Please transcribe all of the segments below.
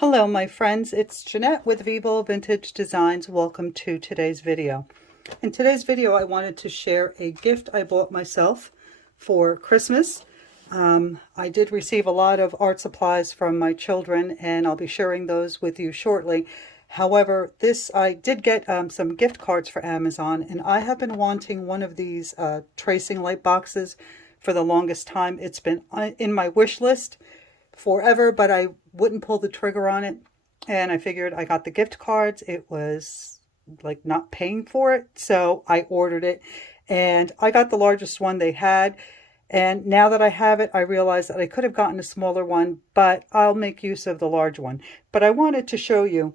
Hello my friends, it's Jeanette with Vivo Vintage Designs. Welcome to today's video. In today's video I wanted to share a gift I bought myself for Christmas. I did receive a lot of art supplies from my children and I'll be sharing those with you shortly. However, I did get some gift cards for Amazon, and I have been wanting one of these tracing light boxes for the longest time. It's been in my wish list forever, but I wouldn't pull the trigger on it. And I figured I got the gift cards. It was like not paying for it. So I ordered it and I got the largest one they had. And now that I have it, I realize that I could have gotten a smaller one, but I'll make use of the large one. But I wanted to show you.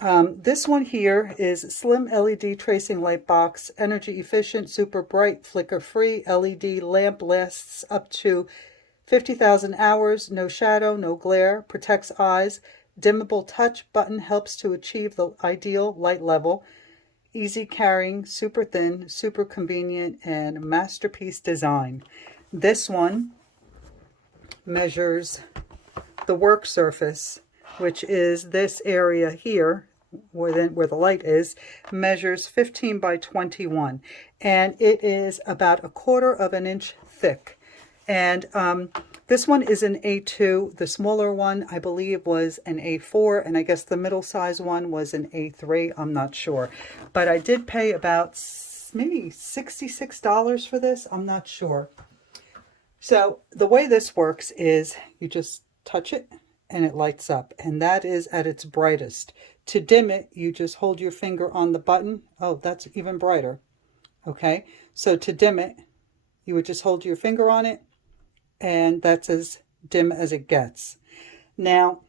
This one here is Slim LED Tracing Light Box, energy efficient, super bright, flicker free LED lamp, lasts up to 50,000 hours, no shadow, no glare, protects eyes, dimmable touch button helps to achieve the ideal light level, easy carrying, super thin, super convenient, and masterpiece design. This one measures the work surface, which is this area here, where the light is, measures 15 by 21, and it is about 1/4 of an inch thick. And this one is an A2. The smaller one, I believe, was an A4, and I guess the middle size one was an A3. I'm not sure. But I did pay about maybe $66 for this. I'm not sure. So the way this works is you just touch it and it lights up, and that is at its brightest. To dim it, you just hold your finger on the button. Oh, that's even brighter. Okay, so to dim it, you would just hold your finger on it, and that's as dim as it gets. Now,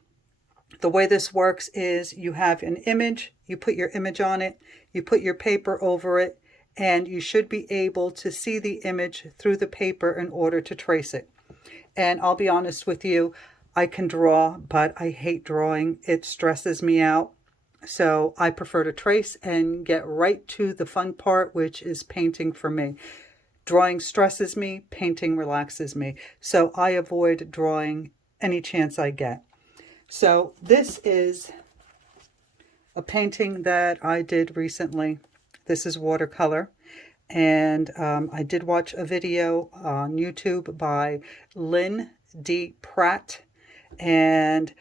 the way this works is you have an image, you put your image on it, you put your paper over it, and you should be able to see the image through the paper in order to trace it. And I'll be honest with you, I can draw, but I hate drawing. It stresses me out. So I prefer to trace and get right to the fun part, which is painting for me. Drawing stresses me, painting relaxes me. So I avoid drawing any chance I get. So this is a painting that I did recently. This is watercolor. And I did watch a video on YouTube by Lynn D. Pratt. And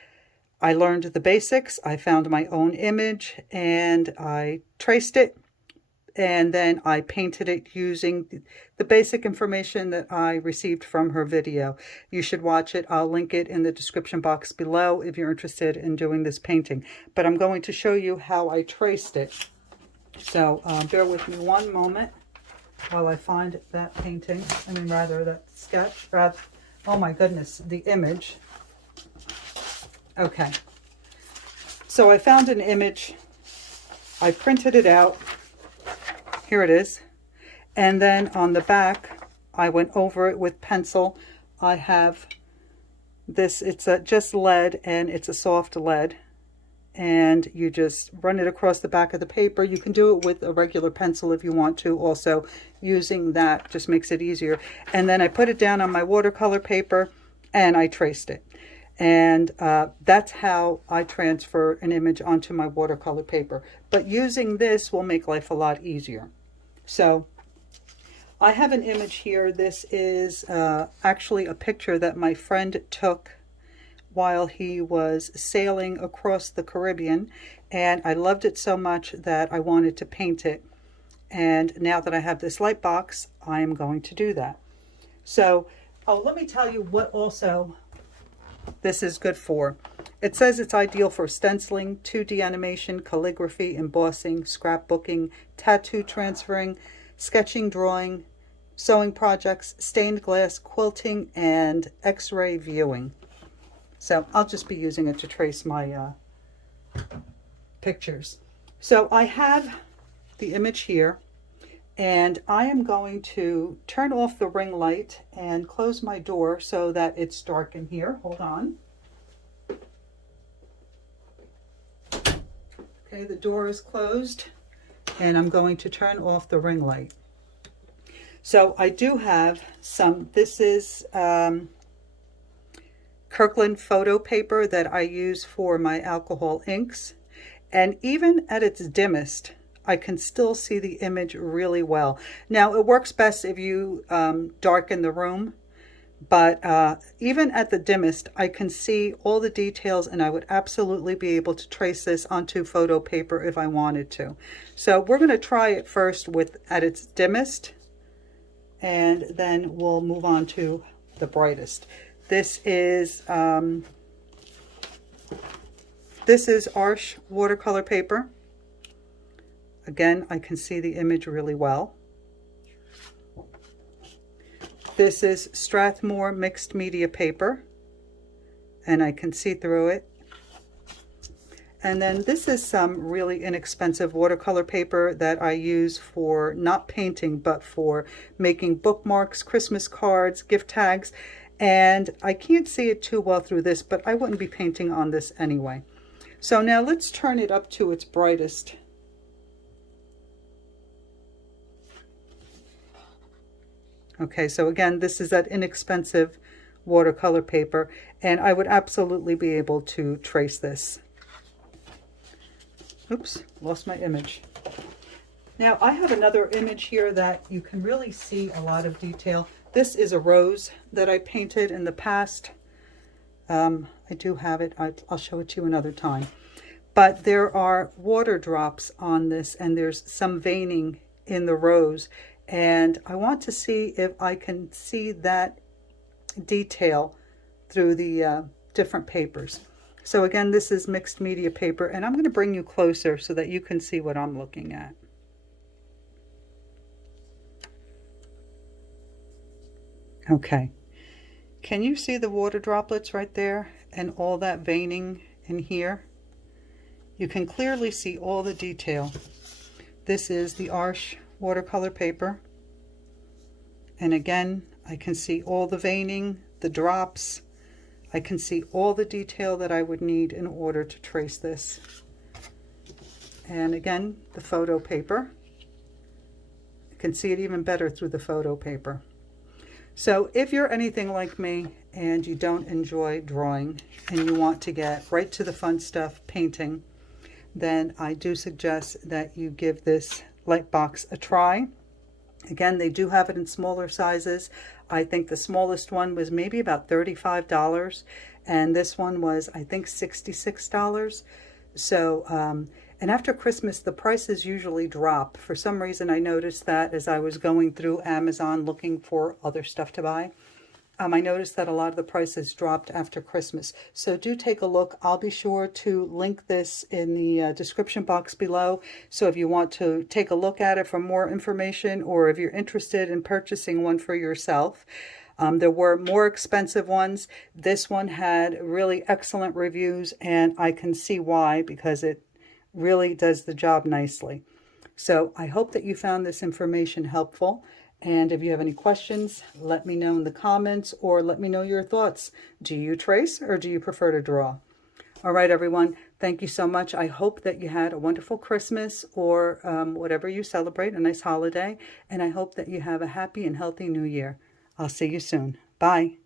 I learned the basics. I found my own image and I traced it. And then I painted it using the basic information that I received from her video. You should watch it. I'll link it in the description box below if you're interested in doing this painting. But I'm going to show you how I traced it. So bear with me one moment while I find that painting. That sketch. Oh my goodness, the image. Okay. So I found an image. I printed it out. Here it is. And then on the back, I went over it with pencil. I have this, it's just lead, and it's a soft lead. And you just run it across the back of the paper. You can do it with a regular pencil if you want to. Also, using that just makes it easier. And then I put it down on my watercolor paper and I traced it. And that's how I transfer an image onto my watercolor paper. But using this will make life a lot easier. So I have an image here. This is actually a picture that my friend took while he was sailing across the Caribbean. And I loved it so much that I wanted to paint it. And now that I have this light box, I am going to do that. So, let me tell you what also this is good for. It says it's ideal for stenciling, 2D animation, calligraphy, embossing, scrapbooking, tattoo transferring, sketching, drawing, sewing projects, stained glass, quilting, and X-ray viewing. So I'll just be using it to trace my pictures. So I have the image here, and I am going to turn off the ring light and close my door so that it's dark in here. Hold on. Okay, the door is closed, and I'm going to turn off the ring light. So I do have some, this is Kirkland photo paper that I use for my alcohol inks. And even at its dimmest, I can still see the image really well. Now, it works best if you darken the room, but even at the dimmest, I can see all the details, and I would absolutely be able to trace this onto photo paper if I wanted to. So we're going to try it first with at its dimmest, and then we'll move on to the brightest. This is Arch watercolor paper. Again, I can see the image really well. This is Strathmore mixed media paper, and I can see through it. And then this is some really inexpensive watercolor paper that I use for not painting, but for making bookmarks, Christmas cards, gift tags. And I can't see it too well through this, but I wouldn't be painting on this anyway. So now let's turn it up to its brightest. Okay, so again, this is that inexpensive watercolor paper, and I would absolutely be able to trace this. Oops, lost my image. Now I have another image here that you can really see a lot of detail. This is a rose that I painted in the past. I do have it. I'll show it to you another time. But there are water drops on this, and there's some veining in the rose. And I want to see if I can see that detail through the different papers. So again, this is mixed media paper, and I'm going to bring you closer so that you can see what I'm looking at. Okay, can you see the water droplets right there and all that veining in here? You can clearly see all the detail. This is the Arch watercolor paper, and again, I can see all the veining, the drops. I can see all the detail that I would need in order to trace this. And again, the photo paper. You can see it even better through the photo paper. So if you're anything like me and you don't enjoy drawing and you want to get right to the fun stuff, painting, then I do suggest that you give this Lightbox a try. Again, they do have it in smaller sizes. I think the smallest one was maybe about $35, and this one was, I think, $66. So, and after Christmas, the prices usually drop. For some reason, I noticed that as I was going through Amazon looking for other stuff to buy. I noticed that a lot of the prices dropped after Christmas. So do take a look. I'll be sure to link this in the description box below. So if you want to take a look at it for more information, or if you're interested in purchasing one for yourself. There were more expensive ones. This one had really excellent reviews, and I can see why, because it really does the job nicely. So I hope that you found this information helpful. And if you have any questions, let me know in the comments, or let me know your thoughts. Do you trace, or do you prefer to draw? All right, everyone. Thank you so much. I hope that you had a wonderful Christmas, or whatever you celebrate, a nice holiday. And I hope that you have a happy and healthy new year. I'll see you soon. Bye.